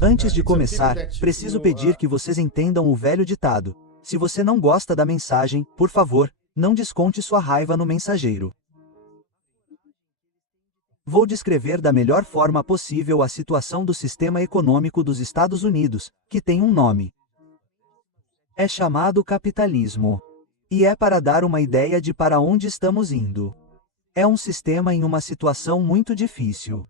Antes de começar, preciso pedir que vocês entendam o velho ditado. Se você não gosta da mensagem, por favor, não desconte sua raiva no mensageiro. Vou descrever da melhor forma possível a situação do sistema econômico dos Estados Unidos, que tem um nome. É chamado capitalismo. E é para dar uma ideia de para onde estamos indo. É um sistema em uma situação muito difícil.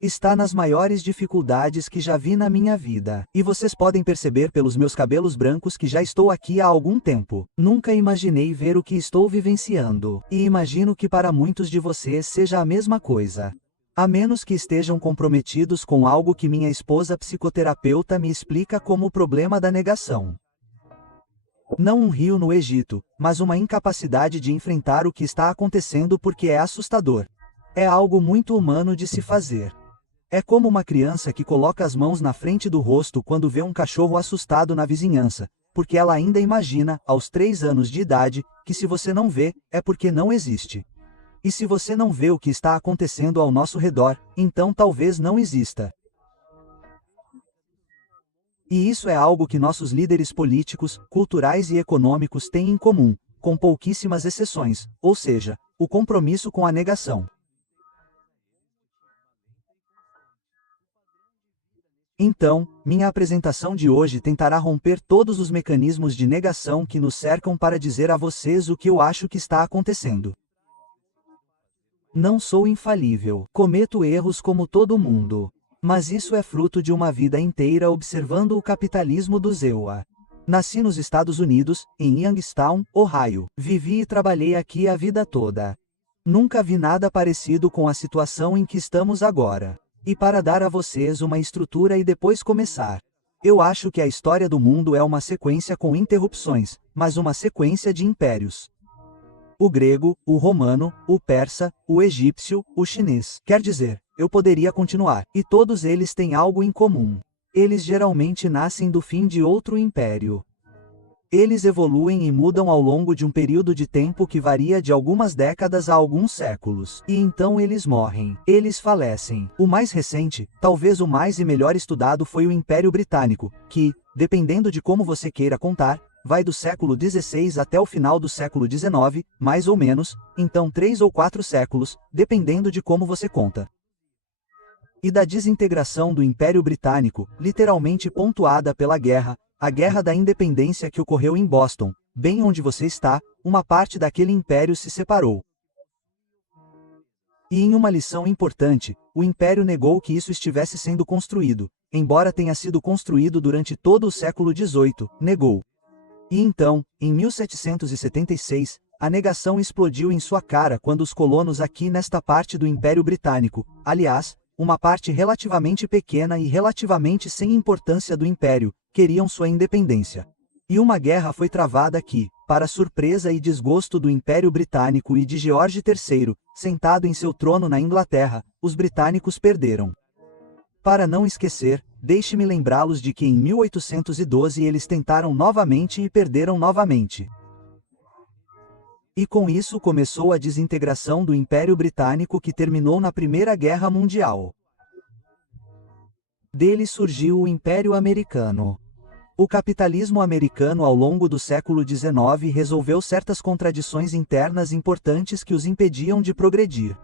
Está nas maiores dificuldades que já vi na minha vida. E vocês podem perceber pelos meus cabelos brancos que já estou aqui há algum tempo. Nunca imaginei ver o que estou vivenciando. E imagino que para muitos de vocês seja a mesma coisa. A menos que estejam comprometidos com algo que minha esposa psicoterapeuta me explica como o problema da negação. Não um rio no Egito, mas uma incapacidade de enfrentar o que está acontecendo porque é assustador. É algo muito humano de se fazer. É como uma criança que coloca as mãos na frente do rosto quando vê um cachorro assustado na vizinhança, porque ela ainda imagina, aos 3 anos de idade, que se você não vê, é porque não existe. E se você não vê o que está acontecendo ao nosso redor, então talvez não exista. E isso é algo que nossos líderes políticos, culturais e econômicos têm em comum, com pouquíssimas exceções, ou seja, o compromisso com a negação. Então, minha apresentação de hoje tentará romper todos os mecanismos de negação que nos cercam para dizer a vocês o que eu acho que está acontecendo. Não sou infalível, cometo erros como todo mundo. Mas isso é fruto de uma vida inteira observando o capitalismo do ZEUA. Nasci nos Estados Unidos, em Youngstown, Ohio. Vivi e trabalhei aqui a vida toda. Nunca vi nada parecido com a situação em que estamos agora. E para dar a vocês uma estrutura e depois começar. Eu acho que a história do mundo é uma sequência com interrupções, mas uma sequência de impérios. O grego, o romano, o persa, o egípcio, o chinês. Quer dizer, eu poderia continuar, e todos eles têm algo em comum. Eles geralmente nascem do fim de outro império. Eles evoluem e mudam ao longo de um período de tempo que varia de algumas décadas a alguns séculos. E então eles morrem. Eles falecem. O mais recente, talvez o mais e melhor estudado foi o Império Britânico, que, dependendo de como você queira contar, vai do século XVI até o final do século XIX, mais ou menos, então 3 ou 4 séculos, dependendo de como você conta. E da desintegração do Império Britânico, literalmente pontuada pela guerra, a Guerra da Independência que ocorreu em Boston, bem onde você está, uma parte daquele império se separou. E em uma lição importante, o império negou que isso estivesse sendo construído, embora tenha sido construído durante todo o século XVIII, negou. E então, em 1776, a negação explodiu em sua cara quando os colonos aqui nesta parte do Império Britânico, aliás, uma parte relativamente pequena e relativamente sem importância do império, queriam sua independência. E uma guerra foi travada aqui, para surpresa e desgosto do Império Britânico e de George III, sentado em seu trono na Inglaterra, os britânicos perderam. Para não esquecer, deixe-me lembrá-los de que em 1812 eles tentaram novamente e perderam novamente. E com isso começou a desintegração do Império Britânico que terminou na Primeira Guerra Mundial. Dele surgiu o Império Americano. O capitalismo americano ao longo do século XIX resolveu certas contradições internas importantes que os impediam de progredir.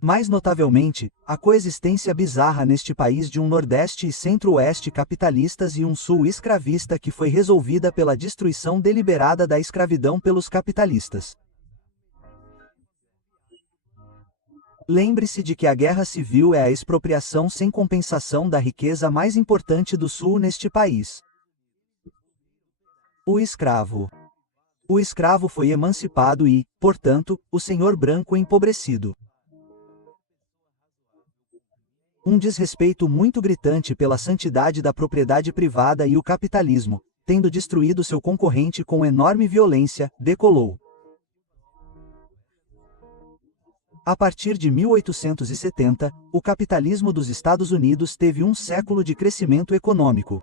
Mais notavelmente, a coexistência bizarra neste país de um Nordeste e Centro-Oeste capitalistas e um Sul escravista que foi resolvida pela destruição deliberada da escravidão pelos capitalistas. Lembre-se de que a guerra civil é a expropriação sem compensação da riqueza mais importante do Sul neste país. O escravo. O escravo foi emancipado e, portanto, o senhor branco empobrecido. Um desrespeito muito gritante pela santidade da propriedade privada e o capitalismo, tendo destruído seu concorrente com enorme violência, decolou. A partir de 1870, o capitalismo dos Estados Unidos teve um século de crescimento econômico.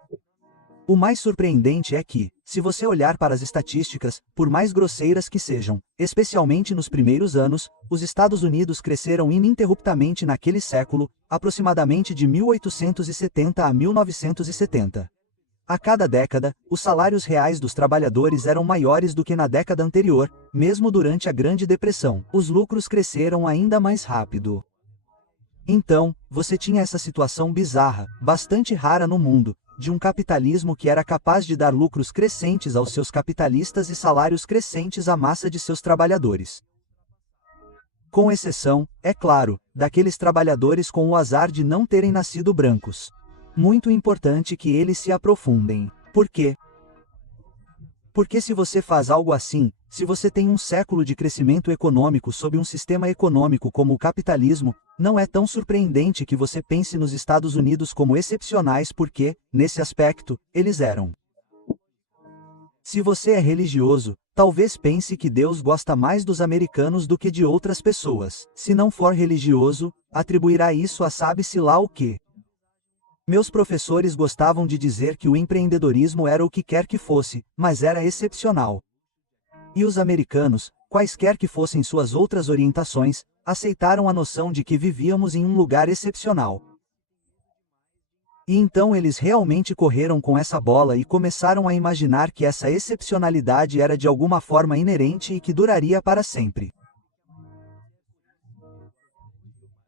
O mais surpreendente é que, se você olhar para as estatísticas, por mais grosseiras que sejam, especialmente nos primeiros anos, os Estados Unidos cresceram ininterruptamente naquele século, aproximadamente de 1870 a 1970. A cada década, os salários reais dos trabalhadores eram maiores do que na década anterior, mesmo durante a Grande Depressão. Os lucros cresceram ainda mais rápido. Então, você tinha essa situação bizarra, bastante rara no mundo, de um capitalismo que era capaz de dar lucros crescentes aos seus capitalistas e salários crescentes à massa de seus trabalhadores. Com exceção, é claro, daqueles trabalhadores com o azar de não terem nascido brancos. Muito importante que eles se aprofundem. Por quê? Porque se você faz algo assim, se você tem um século de crescimento econômico sob um sistema econômico como o capitalismo, não é tão surpreendente que você pense nos Estados Unidos como excepcionais porque, nesse aspecto, eles eram. Se você é religioso, talvez pense que Deus gosta mais dos americanos do que de outras pessoas. Se não for religioso, atribuirá isso a sabe-se lá o quê. Meus professores gostavam de dizer que o empreendedorismo era o que quer que fosse, mas era excepcional. E os americanos, quaisquer que fossem suas outras orientações, aceitaram a noção de que vivíamos em um lugar excepcional. E então eles realmente correram com essa bola e começaram a imaginar que essa excepcionalidade era de alguma forma inerente e que duraria para sempre.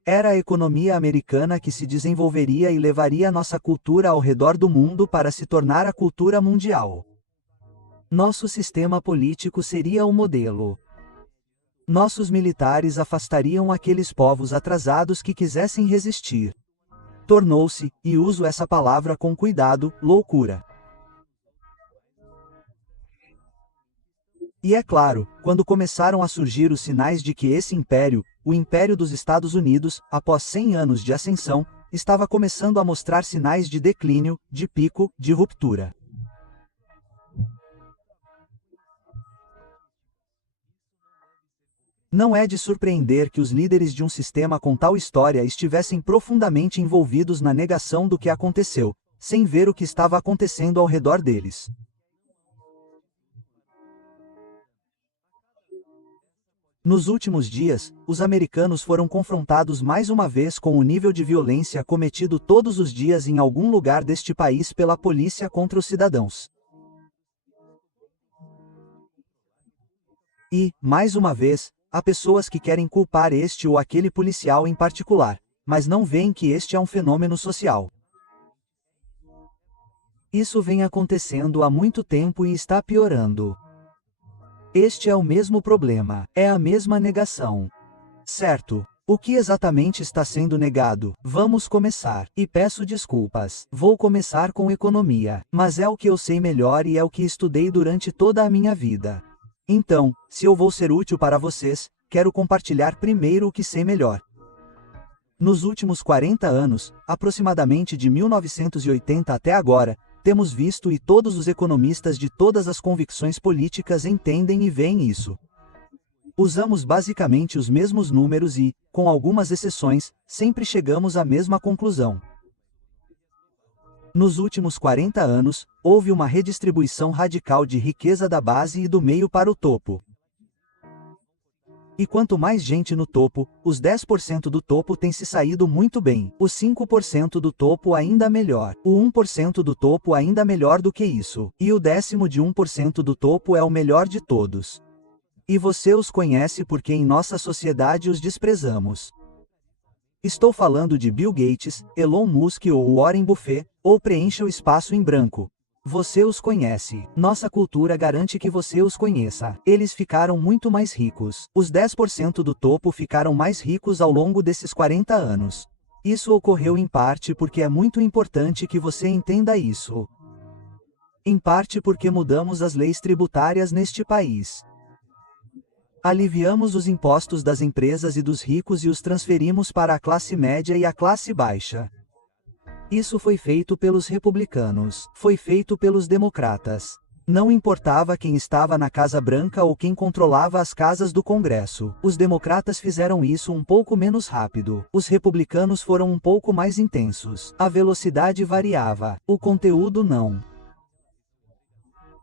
Era a economia americana que se desenvolveria e levaria nossa cultura ao redor do mundo para se tornar a cultura mundial. Nosso sistema político seria o modelo. Nossos militares afastariam aqueles povos atrasados que quisessem resistir. Tornou-se, e uso essa palavra com cuidado, loucura. E é claro, quando começaram a surgir os sinais de que esse império, o Império dos Estados Unidos, após 100 anos de ascensão, estava começando a mostrar sinais de declínio, de pico, de ruptura. Não é de surpreender que os líderes de um sistema com tal história estivessem profundamente envolvidos na negação do que aconteceu, sem ver o que estava acontecendo ao redor deles. Nos últimos dias, os americanos foram confrontados mais uma vez com o nível de violência cometido todos os dias em algum lugar deste país pela polícia contra os cidadãos. E, mais uma vez, há pessoas que querem culpar este ou aquele policial em particular, mas não veem que este é um fenômeno social. Isso vem acontecendo há muito tempo e está piorando. Este é o mesmo problema, é a mesma negação. Certo. O que exatamente está sendo negado? Vamos começar. E peço desculpas. Vou começar com economia, mas é o que eu sei melhor e é o que estudei durante toda a minha vida. Então, se eu vou ser útil para vocês, quero compartilhar primeiro o que sei melhor. Nos últimos 40 anos, aproximadamente de 1980 até agora, temos visto e todos os economistas de todas as convicções políticas entendem e veem isso. Usamos basicamente os mesmos números e, com algumas exceções, sempre chegamos à mesma conclusão. Nos últimos 40 anos, houve uma redistribuição radical de riqueza da base e do meio para o topo. E quanto mais gente no topo, os 10% do topo tem se saído muito bem, os 5% do topo ainda melhor, o 1% do topo ainda melhor do que isso, e o 1% do topo é o melhor de todos. E você os conhece porque em nossa sociedade os desprezamos. Estou falando de Bill Gates, Elon Musk ou Warren Buffett, ou preencha o espaço em branco. Você os conhece. Nossa cultura garante que você os conheça. Eles ficaram muito mais ricos. Os 10% do topo ficaram mais ricos ao longo desses 40 anos. Isso ocorreu em parte porque é muito importante que você entenda isso. Em parte porque mudamos as leis tributárias neste país. Aliviamos os impostos das empresas e dos ricos e os transferimos para a classe média e a classe baixa. Isso foi feito pelos republicanos, foi feito pelos democratas. Não importava quem estava na Casa Branca ou quem controlava as casas do Congresso. Os democratas fizeram isso um pouco menos rápido. Os republicanos foram um pouco mais intensos. A velocidade variava, o conteúdo não.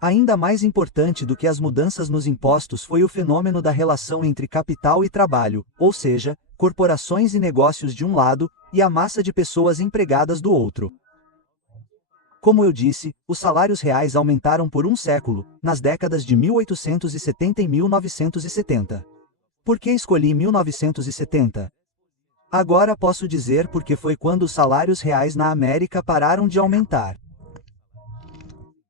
Ainda mais importante do que as mudanças nos impostos foi o fenômeno da relação entre capital e trabalho, ou seja, corporações e negócios de um lado, e a massa de pessoas empregadas do outro. Como eu disse, os salários reais aumentaram por um século, nas décadas de 1870 e 1970. Por que escolhi 1970? Agora posso dizer porque foi quando os salários reais na América pararam de aumentar.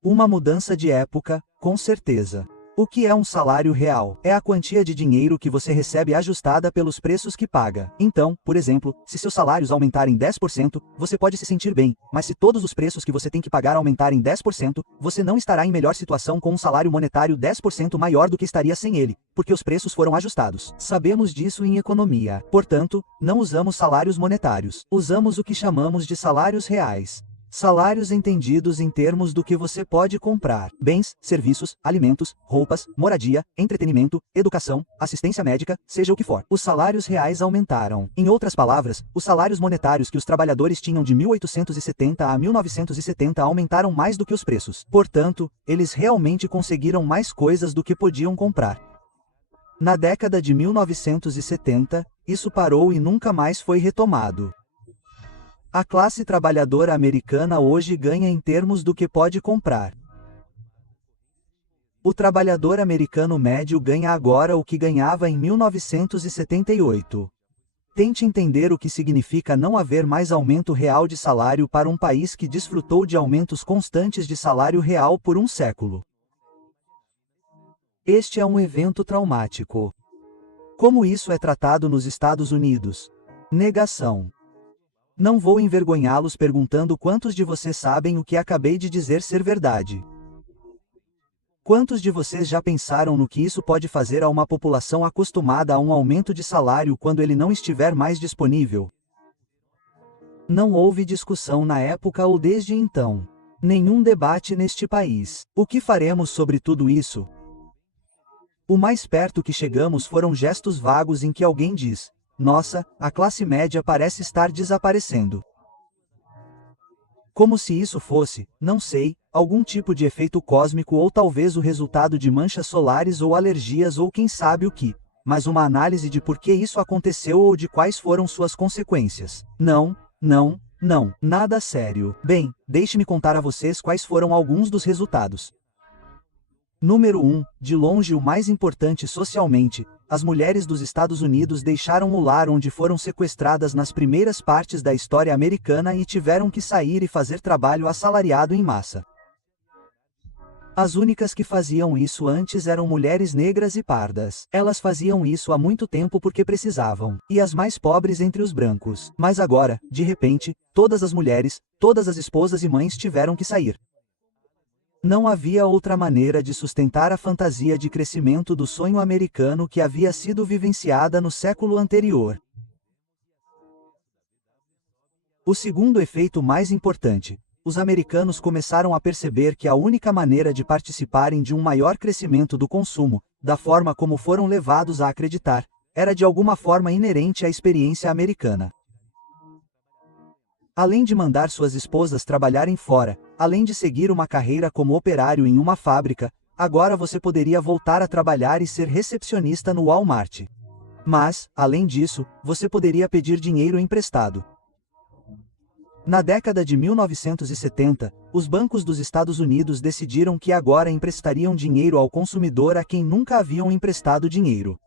Uma mudança de época, com certeza. O que é um salário real? É a quantia de dinheiro que você recebe ajustada pelos preços que paga. Então, por exemplo, se seus salários aumentarem 10%, você pode se sentir bem, mas se todos os preços que você tem que pagar aumentarem 10%, você não estará em melhor situação com um salário monetário 10% maior do que estaria sem ele, porque os preços foram ajustados. Sabemos disso em economia. Portanto, não usamos salários monetários. Usamos o que chamamos de salários reais. Salários entendidos em termos do que você pode comprar: bens, serviços, alimentos, roupas, moradia, entretenimento, educação, assistência médica, seja o que for. Os salários reais aumentaram. Em outras palavras, os salários monetários que os trabalhadores tinham de 1870 a 1970 aumentaram mais do que os preços. Portanto, eles realmente conseguiram mais coisas do que podiam comprar. Na década de 1970, isso parou e nunca mais foi retomado. A classe trabalhadora americana hoje ganha em termos do que pode comprar. O trabalhador americano médio ganha agora o que ganhava em 1978. Tente entender o que significa não haver mais aumento real de salário para um país que desfrutou de aumentos constantes de salário real por um século. Este é um evento traumático. Como isso é tratado nos Estados Unidos? Negação. Não vou envergonhá-los perguntando quantos de vocês sabem o que acabei de dizer ser verdade. Quantos de vocês já pensaram no que isso pode fazer a uma população acostumada a um aumento de salário quando ele não estiver mais disponível? Não houve discussão na época ou desde então. Nenhum debate neste país. O que faremos sobre tudo isso? O mais perto que chegamos foram gestos vagos em que alguém diz: nossa, a classe média parece estar desaparecendo. Como se isso fosse, não sei, algum tipo de efeito cósmico ou talvez o resultado de manchas solares ou alergias ou quem sabe o que, mas uma análise de por que isso aconteceu ou de quais foram suas consequências. Não, nada sério. Bem, deixe-me contar a vocês quais foram alguns dos resultados. Número 1, de longe o mais importante socialmente, as mulheres dos Estados Unidos deixaram o lar onde foram sequestradas nas primeiras partes da história americana e tiveram que sair e fazer trabalho assalariado em massa. As únicas que faziam isso antes eram mulheres negras e pardas. Elas faziam isso há muito tempo porque precisavam, e as mais pobres entre os brancos. Mas agora, de repente, todas as mulheres, todas as esposas e mães tiveram que sair. Não havia outra maneira de sustentar a fantasia de crescimento do sonho americano que havia sido vivenciada no século anterior. O segundo efeito mais importante: os americanos começaram a perceber que a única maneira de participarem de um maior crescimento do consumo, da forma como foram levados a acreditar, era de alguma forma inerente à experiência americana. Além de mandar suas esposas trabalharem fora, além de seguir uma carreira como operário em uma fábrica, agora você poderia voltar a trabalhar e ser recepcionista no Walmart. Mas, além disso, você poderia pedir dinheiro emprestado. Na década de 1970, os bancos dos Estados Unidos decidiram que agora emprestariam dinheiro ao consumidor a quem nunca haviam emprestado dinheiro.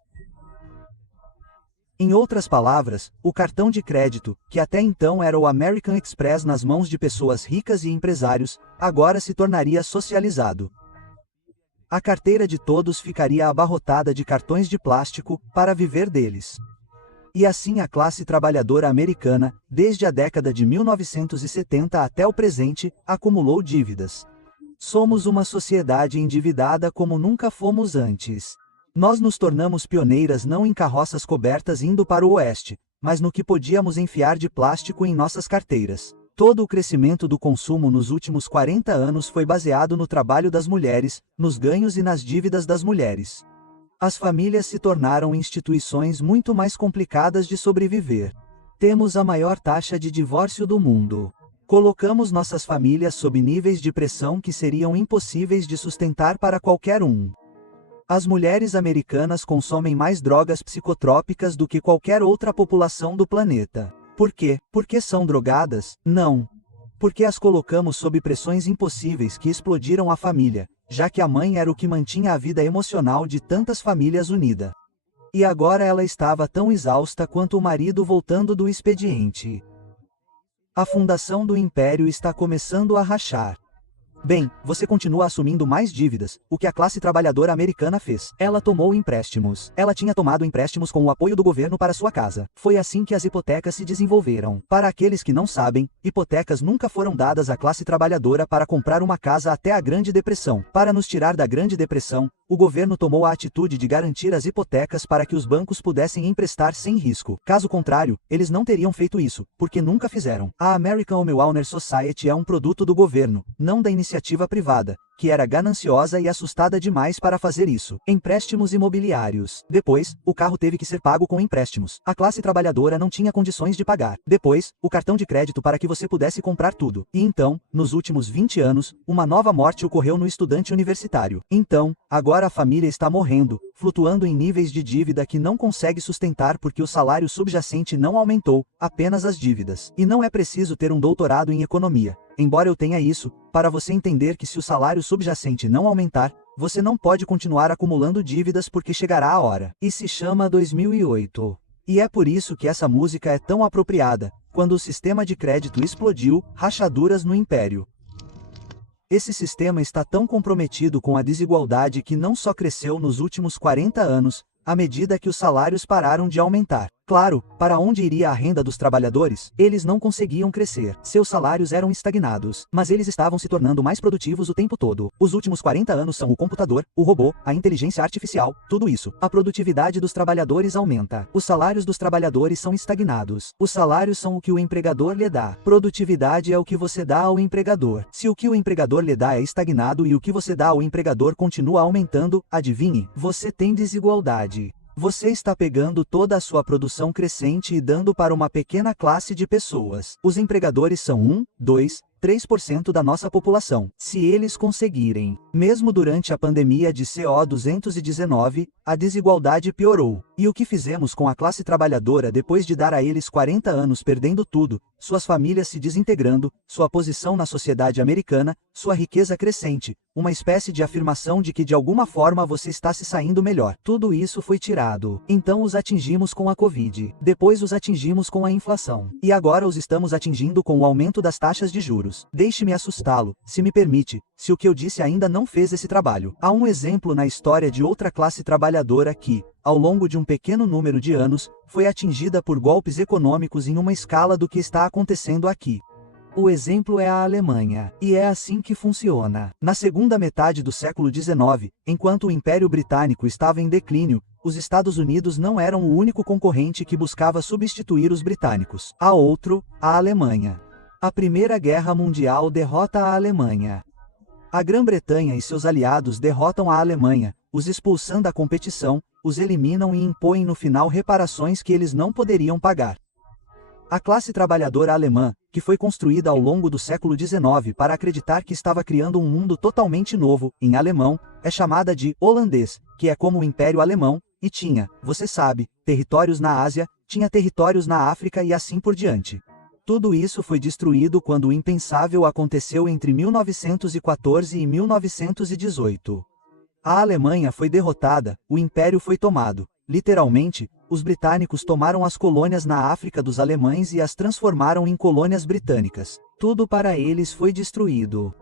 Em outras palavras, o cartão de crédito, que até então era o American Express nas mãos de pessoas ricas e empresários, agora se tornaria socializado. A carteira de todos ficaria abarrotada de cartões de plástico, para viver deles. E assim a classe trabalhadora americana, desde a década de 1970 até o presente, acumulou dívidas. Somos uma sociedade endividada como nunca fomos antes. Nós nos tornamos pioneiras não em carroças cobertas indo para o oeste, mas no que podíamos enfiar de plástico em nossas carteiras. Todo o crescimento do consumo nos últimos 40 anos foi baseado no trabalho das mulheres, nos ganhos e nas dívidas das mulheres. As famílias se tornaram instituições muito mais complicadas de sobreviver. Temos a maior taxa de divórcio do mundo. Colocamos nossas famílias sob níveis de pressão que seriam impossíveis de sustentar para qualquer um. As mulheres americanas consomem mais drogas psicotrópicas do que qualquer outra população do planeta. Por quê? Porque são drogadas? Não. Porque as colocamos sob pressões impossíveis que explodiram a família, já que a mãe era o que mantinha a vida emocional de tantas famílias unida. E agora ela estava tão exausta quanto o marido voltando do expediente. A fundação do império está começando a rachar. Bem, você continua assumindo mais dívidas, o que a classe trabalhadora americana fez. Ela tomou empréstimos. Ela tinha tomado empréstimos com o apoio do governo para sua casa. Foi assim que as hipotecas se desenvolveram. Para aqueles que não sabem, hipotecas nunca foram dadas à classe trabalhadora para comprar uma casa até a Grande Depressão. Para nos tirar da Grande Depressão, o governo tomou a atitude de garantir as hipotecas para que os bancos pudessem emprestar sem risco. Caso contrário, eles não teriam feito isso, porque nunca fizeram. A American Homeowner Society é um produto do governo, não da iniciativa privada, que era gananciosa e assustada demais para fazer isso. Empréstimos imobiliários. Depois, o carro teve que ser pago com empréstimos. A classe trabalhadora não tinha condições de pagar. Depois, o cartão de crédito para que você pudesse comprar tudo. E então, nos últimos 20 anos, uma nova morte ocorreu no estudante universitário. Então, agora a família está morrendo, flutuando em níveis de dívida que não consegue sustentar porque o salário subjacente não aumentou, apenas as dívidas. E não é preciso ter um doutorado em economia, embora eu tenha isso, para você entender que se o salário subjacente não aumentar, você não pode continuar acumulando dívidas porque chegará a hora. E se chama 2008. E é por isso que essa música é tão apropriada. Quando o sistema de crédito explodiu, rachaduras no império. Esse sistema está tão comprometido com a desigualdade que não só cresceu nos últimos 40 anos, à medida que os salários pararam de aumentar. Claro, para onde iria a renda dos trabalhadores? Eles não conseguiam crescer. Seus salários eram estagnados, mas eles estavam se tornando mais produtivos o tempo todo. Os últimos 40 anos são o computador, o robô, a inteligência artificial, tudo isso. A produtividade dos trabalhadores aumenta. Os salários dos trabalhadores são estagnados. Os salários são o que o empregador lhe dá. Produtividade é o que você dá ao empregador. Se o que o empregador lhe dá é estagnado e o que você dá ao empregador continua aumentando, adivinhe, você tem desigualdade. Você está pegando toda a sua produção crescente e dando para uma pequena classe de pessoas. Os empregadores são 1, 2, 3% da nossa população. Se eles conseguirem, mesmo durante a pandemia de CO219, a desigualdade piorou. E o que fizemos com a classe trabalhadora depois de dar a eles 40 anos perdendo tudo, suas famílias se desintegrando, sua posição na sociedade americana, sua riqueza crescente, uma espécie de afirmação de que de alguma forma você está se saindo melhor. Tudo isso foi tirado. Então os atingimos com a Covid. Depois os atingimos com a inflação. E agora os estamos atingindo com o aumento das taxas de juros. Deixe-me assustá-lo, se me permite, se o que eu disse ainda não fez esse trabalho. Há um exemplo na história de outra classe trabalhadora que, ao longo de um pequeno número de anos, foi atingida por golpes econômicos em uma escala do que está acontecendo aqui. O exemplo é a Alemanha, e é assim que funciona. Na segunda metade do século XIX, enquanto o Império Britânico estava em declínio, os Estados Unidos não eram o único concorrente que buscava substituir os britânicos. Há outro, a Alemanha. A Primeira Guerra Mundial derrota a Alemanha. A Grã-Bretanha e seus aliados derrotam a Alemanha, os expulsando da competição, os eliminam e impõem no final reparações que eles não poderiam pagar. A classe trabalhadora alemã, que foi construída ao longo do século XIX para acreditar que estava criando um mundo totalmente novo, em alemão, é chamada de holandês, que é como o Império Alemão, e tinha, você sabe, territórios na Ásia, tinha territórios na África e assim por diante. Tudo isso foi destruído quando o impensável aconteceu entre 1914 e 1918. A Alemanha foi derrotada, o império foi tomado. Literalmente, os britânicos tomaram as colônias na África dos alemães e as transformaram em colônias britânicas. Tudo para eles foi destruído.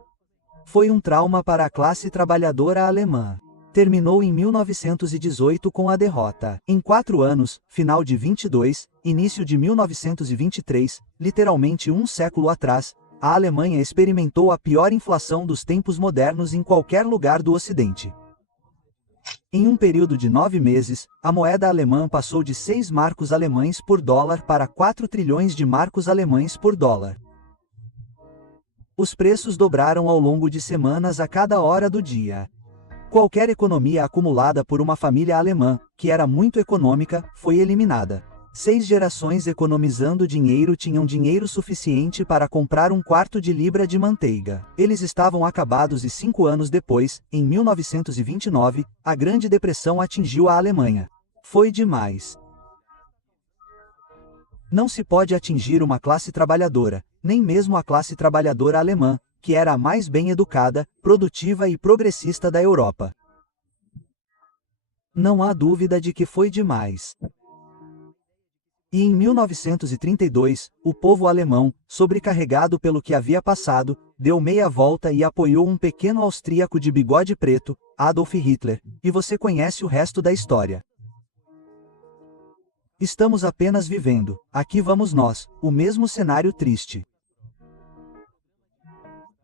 Foi um trauma para a classe trabalhadora alemã. Terminou em 1918 com a derrota. Em 4 anos, final de 22, início de 1923, literalmente um século atrás, a Alemanha experimentou a pior inflação dos tempos modernos em qualquer lugar do Ocidente. Em um período de 9 meses, a moeda alemã passou de 6 marcos alemães por dólar para 4 trilhões de marcos alemães por dólar. Os preços dobraram ao longo de semanas a cada hora do dia. Qualquer economia acumulada por uma família alemã, que era muito econômica, foi eliminada. 6 gerações economizando dinheiro tinham dinheiro suficiente para comprar um quarto de libra de manteiga. Eles estavam acabados e 5 anos depois, em 1929, a Grande Depressão atingiu a Alemanha. Foi demais. Não se pode atingir uma classe trabalhadora, nem mesmo a classe trabalhadora alemã, que era a mais bem educada, produtiva e progressista da Europa. Não há dúvida de que foi demais. E em 1932, o povo alemão, sobrecarregado pelo que havia passado, deu meia volta e apoiou um pequeno austríaco de bigode preto, Adolf Hitler, e você conhece o resto da história. Estamos apenas vivendo, aqui vamos nós, o mesmo cenário triste.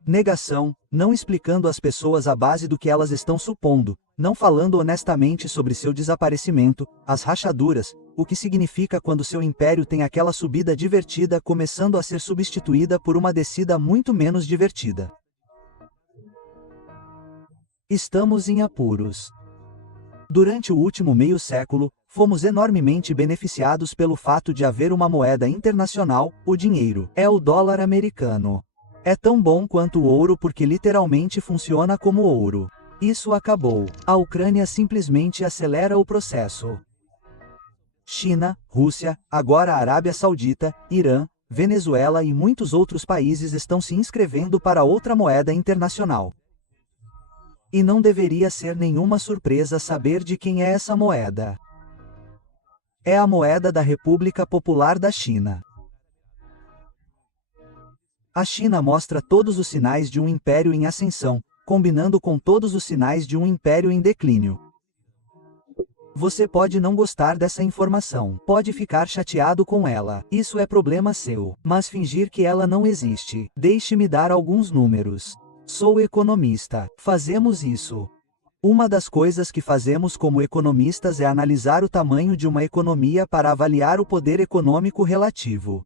Negação, não explicando às pessoas a base do que elas estão supondo, não falando honestamente sobre seu desaparecimento, as rachaduras, o que significa quando seu império tem aquela subida divertida começando a ser substituída por uma descida muito menos divertida. Estamos em apuros. Durante o último meio século, fomos enormemente beneficiados pelo fato de haver uma moeda internacional, o dinheiro. É o dólar americano. É tão bom quanto o ouro porque literalmente funciona como ouro. Isso acabou. A Ucrânia simplesmente acelera o processo. China, Rússia, agora a Arábia Saudita, Irã, Venezuela e muitos outros países estão se inscrevendo para outra moeda internacional. E não deveria ser nenhuma surpresa saber de quem é essa moeda. É a moeda da República Popular da China. A China mostra todos os sinais de um império em ascensão, combinando com todos os sinais de um império em declínio. Você pode não gostar dessa informação, pode ficar chateado com ela, isso é problema seu, mas fingir que ela não existe. Deixe-me dar alguns números. Sou economista, fazemos isso. Uma das coisas que fazemos como economistas é analisar o tamanho de uma economia para avaliar o poder econômico relativo.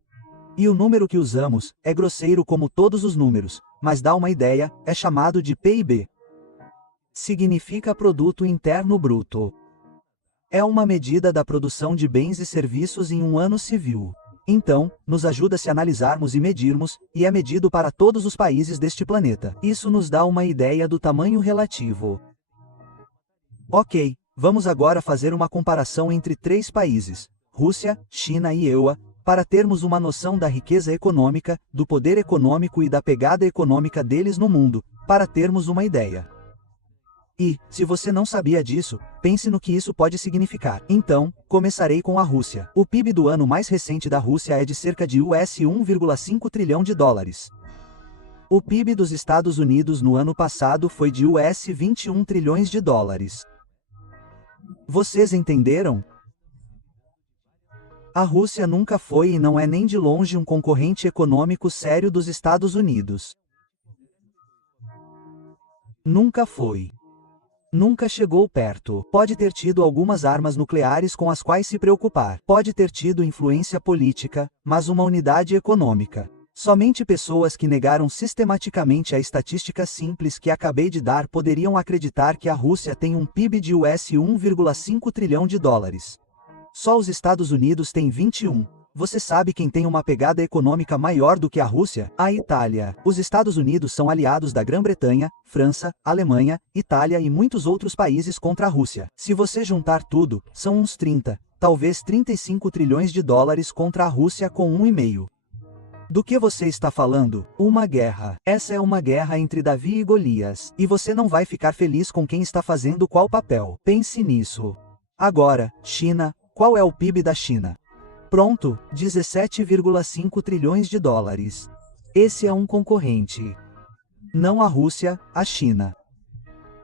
E o número que usamos, é grosseiro como todos os números, mas dá uma ideia, é chamado de PIB. Significa Produto Interno Bruto. É uma medida da produção de bens e serviços em um ano civil. Então, nos ajuda se analisarmos e medirmos, e é medido para todos os países deste planeta. Isso nos dá uma ideia do tamanho relativo. Ok, vamos agora fazer uma comparação entre 3 países, Rússia, China e EUA, para termos uma noção da riqueza econômica, do poder econômico e da pegada econômica deles no mundo, para termos uma ideia. E, se você não sabia disso, pense no que isso pode significar. Então, começarei com a Rússia. O PIB do ano mais recente da Rússia é de cerca de US 1,5 trilhão de dólares. O PIB dos Estados Unidos no ano passado foi de US 21 trilhões de dólares. Vocês entenderam? A Rússia nunca foi e não é nem de longe um concorrente econômico sério dos Estados Unidos. Nunca foi. Nunca chegou perto. Pode ter tido algumas armas nucleares com as quais se preocupar. Pode ter tido influência política, mas uma unidade econômica. Somente pessoas que negaram sistematicamente a estatística simples que acabei de dar poderiam acreditar que a Rússia tem um PIB de US 1,5 trilhão de dólares. Só os Estados Unidos têm 21. Você sabe quem tem uma pegada econômica maior do que a Rússia? A Itália. Os Estados Unidos são aliados da Grã-Bretanha, França, Alemanha, Itália e muitos outros países contra a Rússia. Se você juntar tudo, são uns 30, talvez 35 trilhões de dólares contra a Rússia com 1,5. Do que você está falando? Uma guerra. Essa é uma guerra entre Davi e Golias. E você não vai ficar feliz com quem está fazendo qual papel. Pense nisso. Agora, China. Qual é o PIB da China? Pronto, 17,5 trilhões de dólares. Esse é um concorrente. Não a Rússia, a China.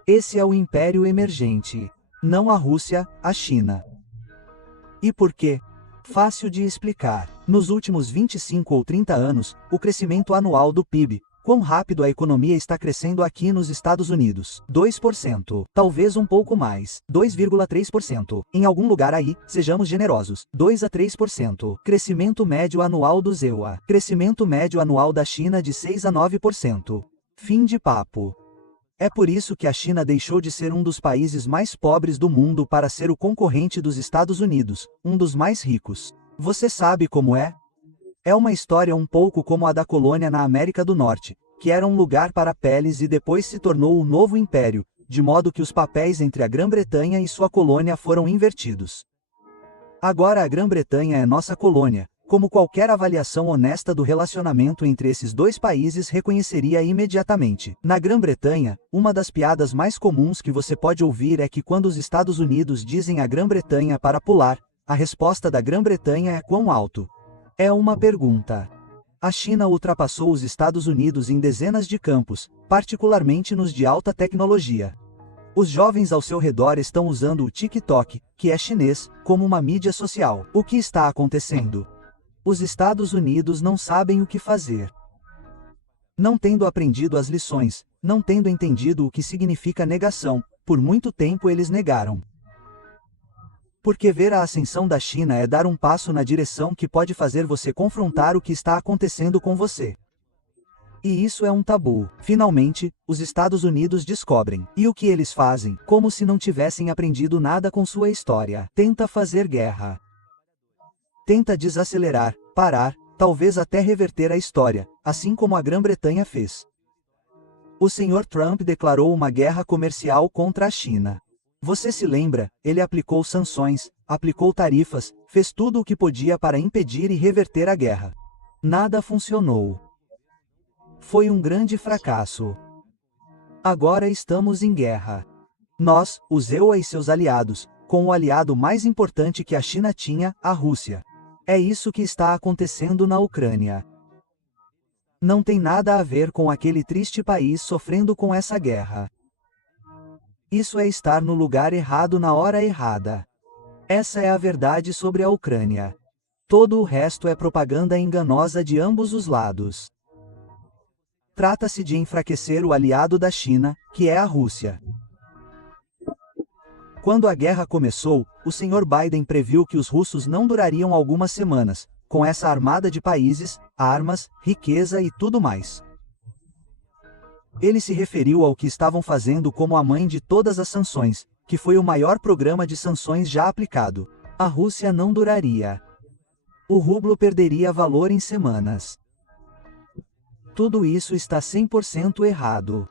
Esse é o império emergente. Não a Rússia, a China. E por quê? Fácil de explicar. Nos últimos 25 ou 30 anos, o crescimento anual do PIB, quão rápido a economia está crescendo aqui nos Estados Unidos? 2%. Talvez um pouco mais. 2,3%. Em algum lugar aí, sejamos generosos. 2 a 3%. Crescimento médio anual do EUA. Crescimento médio anual da China de 6 a 9%. Fim de papo. É por isso que a China deixou de ser um dos países mais pobres do mundo para ser o concorrente dos Estados Unidos, um dos mais ricos. Você sabe como é? É uma história um pouco como a da colônia na América do Norte, que era um lugar para peles e depois se tornou o novo império, de modo que os papéis entre a Grã-Bretanha e sua colônia foram invertidos. Agora a Grã-Bretanha é nossa colônia, como qualquer avaliação honesta do relacionamento entre esses dois países reconheceria imediatamente. Na Grã-Bretanha, uma das piadas mais comuns que você pode ouvir é que quando os Estados Unidos dizem à Grã-Bretanha para pular, a resposta da Grã-Bretanha é quão alto? É uma pergunta. A China ultrapassou os Estados Unidos em dezenas de campos, particularmente nos de alta tecnologia. Os jovens ao seu redor estão usando o TikTok, que é chinês, como uma mídia social. O que está acontecendo? Os Estados Unidos não sabem o que fazer. Não tendo aprendido as lições, não tendo entendido o que significa negação, por muito tempo eles negaram. Porque ver a ascensão da China é dar um passo na direção que pode fazer você confrontar o que está acontecendo com você. E isso é um tabu. Finalmente, os Estados Unidos descobrem. E o que eles fazem? Como se não tivessem aprendido nada com sua história. Tenta fazer guerra. Tenta desacelerar, parar, talvez até reverter a história, assim como a Grã-Bretanha fez. O Sr. Trump declarou uma guerra comercial contra a China. Você se lembra, ele aplicou sanções, aplicou tarifas, fez tudo o que podia para impedir e reverter a guerra. Nada funcionou. Foi um grande fracasso. Agora estamos em guerra. Nós, os EUA e seus aliados, com o aliado mais importante que a China tinha, a Rússia. É isso que está acontecendo na Ucrânia. Não tem nada a ver com aquele triste país sofrendo com essa guerra. Isso é estar no lugar errado na hora errada. Essa é a verdade sobre a Ucrânia. Todo o resto é propaganda enganosa de ambos os lados. Trata-se de enfraquecer o aliado da China, que é a Rússia. Quando a guerra começou, o Sr. Biden previu que os russos não durariam algumas semanas, com essa armada de países, armas, riqueza e tudo mais. Ele se referiu ao que estavam fazendo como a mãe de todas as sanções, que foi o maior programa de sanções já aplicado. A Rússia não duraria. O rublo perderia valor em semanas. Tudo isso está 100% errado.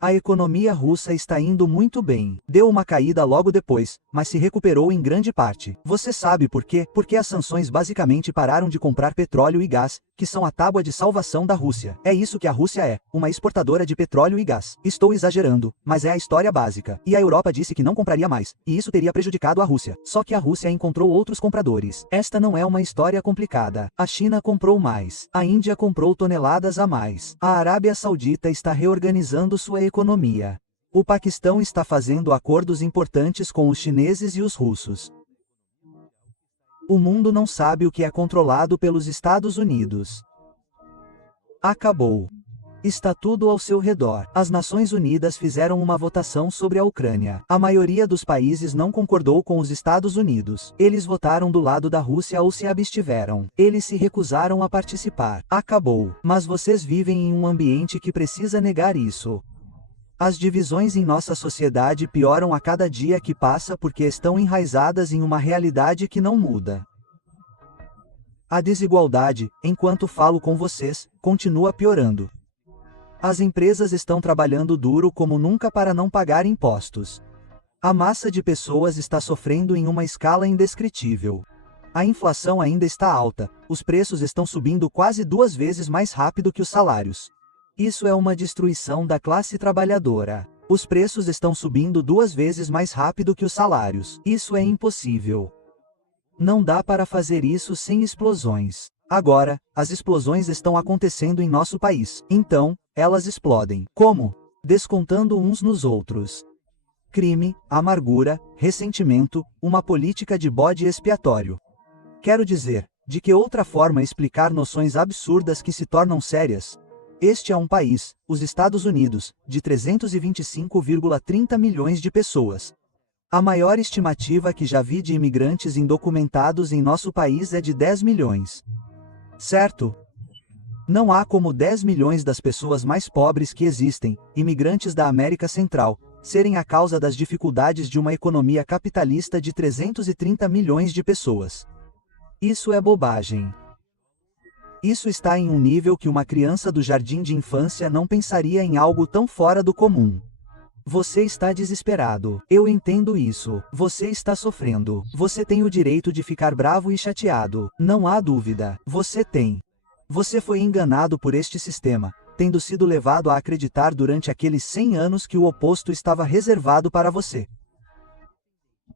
A economia russa está indo muito bem. Deu uma caída logo depois, mas se recuperou em grande parte. Você sabe por quê? Porque as sanções basicamente pararam de comprar petróleo e gás, que são a tábua de salvação da Rússia. É isso que a Rússia é, uma exportadora de petróleo e gás. Estou exagerando, mas é a história básica. E a Europa disse que não compraria mais, e isso teria prejudicado a Rússia. Só que a Rússia encontrou outros compradores. Esta não é uma história complicada. A China comprou mais. A Índia comprou toneladas a mais. A Arábia Saudita está reorganizando sua economia. O Paquistão está fazendo acordos importantes com os chineses e os russos. O mundo não sabe o que é controlado pelos Estados Unidos. Acabou. Está tudo ao seu redor. As Nações Unidas fizeram uma votação sobre a Ucrânia. A maioria dos países não concordou com os Estados Unidos. Eles votaram do lado da Rússia ou se abstiveram. Eles se recusaram a participar. Acabou. Mas vocês vivem em um ambiente que precisa negar isso. As divisões em nossa sociedade pioram a cada dia que passa porque estão enraizadas em uma realidade que não muda. A desigualdade, enquanto falo com vocês, continua piorando. As empresas estão trabalhando duro como nunca para não pagar impostos. A massa de pessoas está sofrendo em uma escala indescritível. A inflação ainda está alta, os preços estão subindo quase 2 vezes mais rápido que os salários. Isso é uma destruição da classe trabalhadora. Os preços estão subindo 2 vezes mais rápido que os salários. Isso é impossível. Não dá para fazer isso sem explosões. Agora, as explosões estão acontecendo em nosso país. Então, elas explodem. Como? Descontando uns nos outros. Crime, amargura, ressentimento, uma política de bode expiatório. Quero dizer, de que outra forma explicar noções absurdas que se tornam sérias? Este é um país, os Estados Unidos, de 325,30 milhões de pessoas. A maior estimativa que já vi de imigrantes indocumentados em nosso país é de 10 milhões. Certo? Não há como 10 milhões das pessoas mais pobres que existem, imigrantes da América Central, serem a causa das dificuldades de uma economia capitalista de 330 milhões de pessoas. Isso é bobagem. Isso está em um nível que uma criança do jardim de infância não pensaria em algo tão fora do comum. Você está desesperado. Eu entendo isso. Você está sofrendo. Você tem o direito de ficar bravo e chateado. Não há dúvida. Você tem. Você foi enganado por este sistema, tendo sido levado a acreditar durante aqueles 100 anos que o oposto estava reservado para você.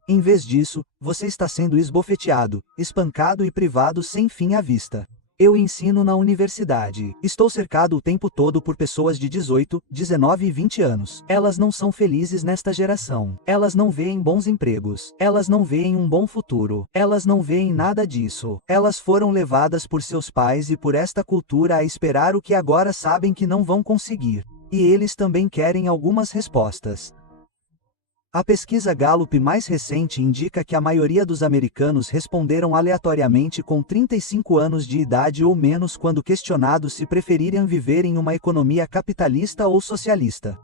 Em vez disso, você está sendo esbofeteado, espancado e privado sem fim à vista. Eu ensino na universidade. Estou cercado o tempo todo por pessoas de 18, 19 e 20 anos. Elas não são felizes nesta geração. Elas não veem bons empregos. Elas não veem um bom futuro. Elas não veem nada disso. Elas foram levadas por seus pais e por esta cultura a esperar o que agora sabem que não vão conseguir. E eles também querem algumas respostas. A pesquisa Gallup mais recente indica que a maioria dos americanos responderam aleatoriamente com 35 anos de idade ou menos quando questionados se prefeririam viver em uma economia capitalista ou socialista.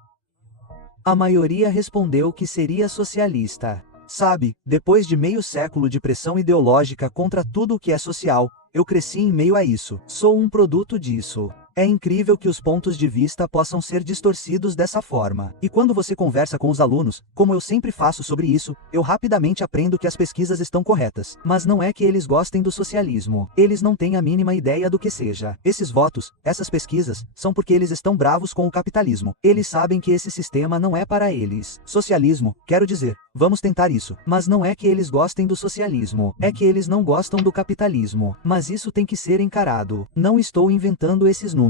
A maioria respondeu que seria socialista. Sabe, depois de meio século de pressão ideológica contra tudo o que é social, eu cresci em meio a isso. Sou um produto disso. É incrível que os pontos de vista possam ser distorcidos dessa forma. E quando você conversa com os alunos, como eu sempre faço sobre isso, eu rapidamente aprendo que as pesquisas estão corretas. Mas não é que eles gostem do socialismo. Eles não têm a mínima ideia do que seja. Esses votos, essas pesquisas, são porque eles estão bravos com o capitalismo. Eles sabem que esse sistema não é para eles. Socialismo, quero dizer, vamos tentar isso. Mas não é que eles gostem do socialismo. É que eles não gostam do capitalismo. Mas isso tem que ser encarado. Não estou inventando esses números.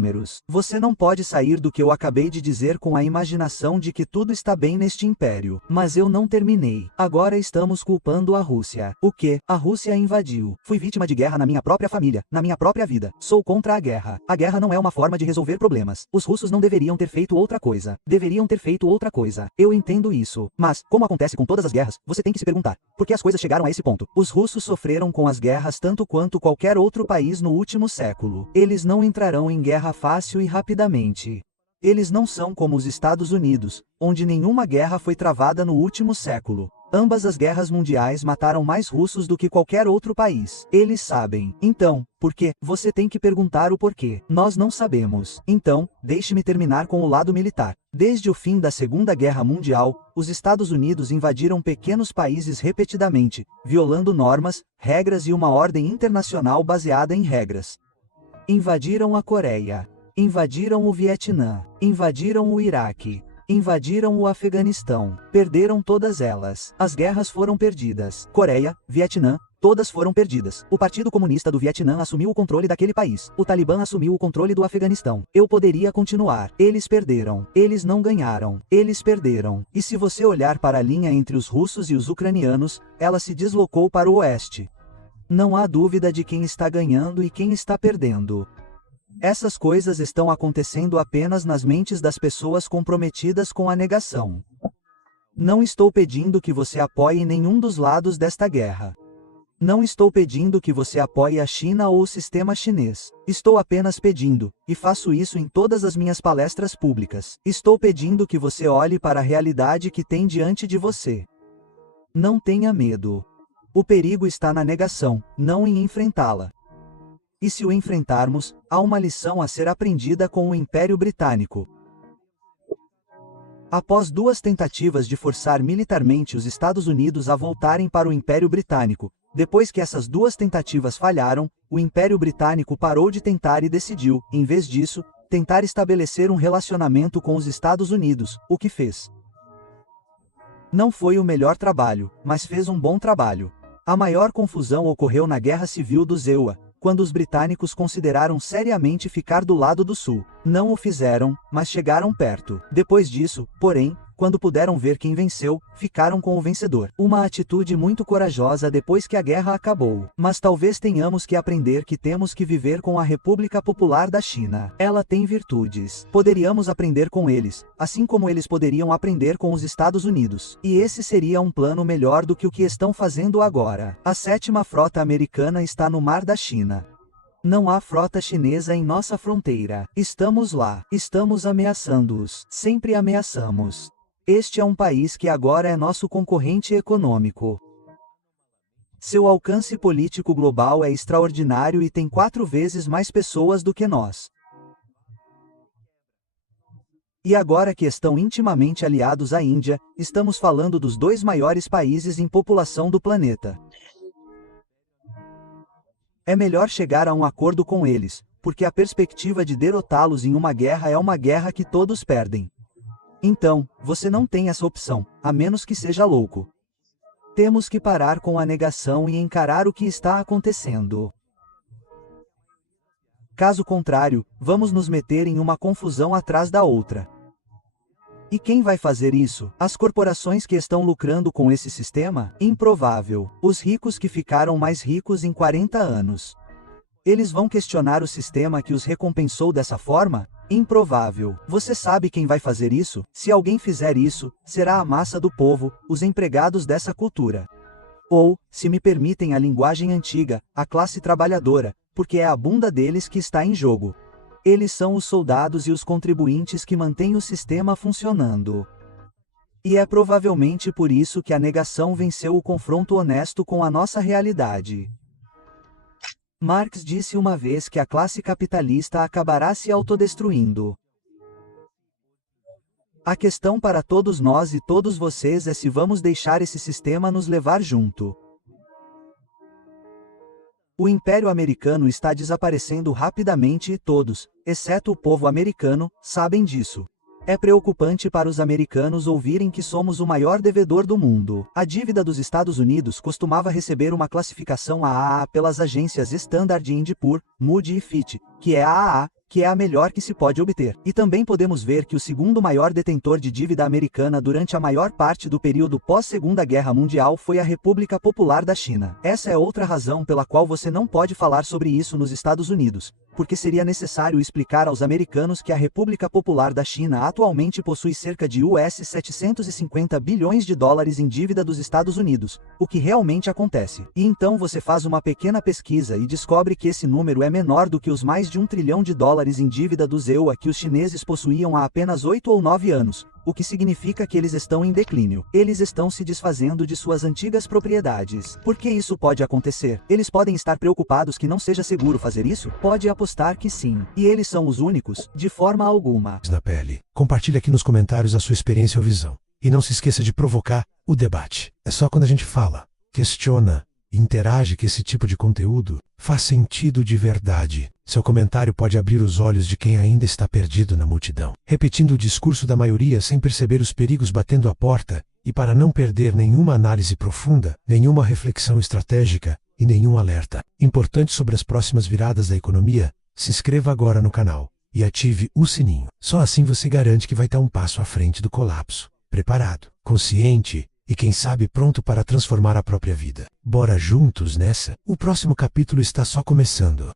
Você não pode sair do que eu acabei de dizer com a imaginação de que tudo está bem neste império. Mas eu não terminei. Agora estamos culpando a Rússia. O que? A Rússia invadiu. Fui vítima de guerra na minha própria família, na minha própria vida. Sou contra a guerra. A guerra não é uma forma de resolver problemas. Os russos não deveriam ter feito outra coisa. Deveriam ter feito outra coisa. Eu entendo isso. Mas, como acontece com todas as guerras, você tem que se perguntar: por que as coisas chegaram a esse ponto? Os russos sofreram com as guerras tanto quanto qualquer outro país no último século. Eles não entrarão em guerra fácil e rapidamente. Eles não são como os Estados Unidos, onde nenhuma guerra foi travada no último século. Ambas as guerras mundiais mataram mais russos do que qualquer outro país. Eles sabem. Então, por quê? Você tem que perguntar o porquê. Nós não sabemos. Então, deixe-me terminar com o lado militar. Desde o fim da Segunda Guerra Mundial, os Estados Unidos invadiram pequenos países repetidamente, violando normas, regras e uma ordem internacional baseada em regras. Invadiram a Coreia. Invadiram o Vietnã. Invadiram o Iraque. Invadiram o Afeganistão. Perderam todas elas. As guerras foram perdidas. Coreia, Vietnã, todas foram perdidas. O Partido Comunista do Vietnã assumiu o controle daquele país. O Talibã assumiu o controle do Afeganistão. Eu poderia continuar. Eles perderam. Eles não ganharam. Eles perderam. E se você olhar para a linha entre os russos e os ucranianos, ela se deslocou para o oeste. Não há dúvida de quem está ganhando e quem está perdendo. Essas coisas estão acontecendo apenas nas mentes das pessoas comprometidas com a negação. Não estou pedindo que você apoie nenhum dos lados desta guerra. Não estou pedindo que você apoie a China ou o sistema chinês. Estou apenas pedindo, e faço isso em todas as minhas palestras públicas. Estou pedindo que você olhe para a realidade que tem diante de você. Não tenha medo. O perigo está na negação, não em enfrentá-la. E se o enfrentarmos, há uma lição a ser aprendida com o Império Britânico. Após 2 tentativas de forçar militarmente os Estados Unidos a voltarem para o Império Britânico, depois que essas 2 tentativas falharam, o Império Britânico parou de tentar e decidiu, em vez disso, tentar estabelecer um relacionamento com os Estados Unidos, o que fez. Não foi o melhor trabalho, mas fez um bom trabalho. A maior confusão ocorreu na Guerra Civil dos EUA, quando os britânicos consideraram seriamente ficar do lado do Sul. Não o fizeram, mas chegaram perto. Depois disso, porém, quando puderam ver quem venceu, ficaram com o vencedor. Uma atitude muito corajosa depois que a guerra acabou. Mas talvez tenhamos que aprender que temos que viver com a República Popular da China. Ela tem virtudes. Poderíamos aprender com eles, assim como eles poderiam aprender com os Estados Unidos. E esse seria um plano melhor do que o que estão fazendo agora. A 7ª Frota Americana está no Mar da China. Não há frota chinesa em nossa fronteira. Estamos lá. Estamos ameaçando-os. Sempre ameaçamos. Este é um país que agora é nosso concorrente econômico. Seu alcance político global é extraordinário e tem 4 vezes mais pessoas do que nós. E agora que estão intimamente aliados à Índia, estamos falando dos 2 maiores países em população do planeta. É melhor chegar a um acordo com eles, porque a perspectiva de derrotá-los em uma guerra é uma guerra que todos perdem. Então, você não tem essa opção, a menos que seja louco. Temos que parar com a negação e encarar o que está acontecendo. Caso contrário, vamos nos meter em uma confusão atrás da outra. E quem vai fazer isso? As corporações que estão lucrando com esse sistema? Improvável. Os ricos que ficaram mais ricos em 40 anos. Eles vão questionar o sistema que os recompensou dessa forma? Improvável. Você sabe quem vai fazer isso? Se alguém fizer isso, será a massa do povo, os empregados dessa cultura. Ou, se me permitem a linguagem antiga, a classe trabalhadora, porque é a bunda deles que está em jogo. Eles são os soldados e os contribuintes que mantêm o sistema funcionando. E é provavelmente por isso que a negação venceu o confronto honesto com a nossa realidade. Marx disse uma vez que a classe capitalista acabará se autodestruindo. A questão para todos nós e todos vocês é se vamos deixar esse sistema nos levar junto. O Império Americano está desaparecendo rapidamente e todos, exceto o povo americano, sabem disso. É preocupante para os americanos ouvirem que somos o maior devedor do mundo. A dívida dos Estados Unidos costumava receber uma classificação AAA pelas agências Standard & Poor's, Moody e Fitch, que é AAA, que é a melhor que se pode obter. E também podemos ver que o segundo maior detentor de dívida americana durante a maior parte do período pós-Segunda Guerra Mundial foi a República Popular da China. Essa é outra razão pela qual você não pode falar sobre isso nos Estados Unidos, porque seria necessário explicar aos americanos que a República Popular da China atualmente possui cerca de US 750 bilhões de dólares em dívida dos Estados Unidos, o que realmente acontece. E então você faz uma pequena pesquisa e descobre que esse número é menor do que os mais de $1 trilhão em dívida dos EUA que os chineses possuíam há apenas 8 ou 9 anos, o que significa que eles estão em declínio. Eles estão se desfazendo de suas antigas propriedades. Por que isso pode acontecer? Eles podem estar preocupados que não seja seguro fazer isso? Pode apostar que sim. E eles são os únicos? De forma alguma. Na pele. Compartilhe aqui nos comentários a sua experiência ou visão. E não se esqueça de provocar o debate. É só quando a gente fala, questiona e interage que esse tipo de conteúdo faz sentido de verdade. Seu comentário pode abrir os olhos de quem ainda está perdido na multidão, repetindo o discurso da maioria sem perceber os perigos batendo à porta, e para não perder nenhuma análise profunda, nenhuma reflexão estratégica e nenhum alerta importante sobre as próximas viradas da economia, se inscreva agora no canal e ative o sininho. Só assim você garante que vai estar um passo à frente do colapso, preparado, consciente e quem sabe pronto para transformar a própria vida. Bora juntos nessa? O próximo capítulo está só começando.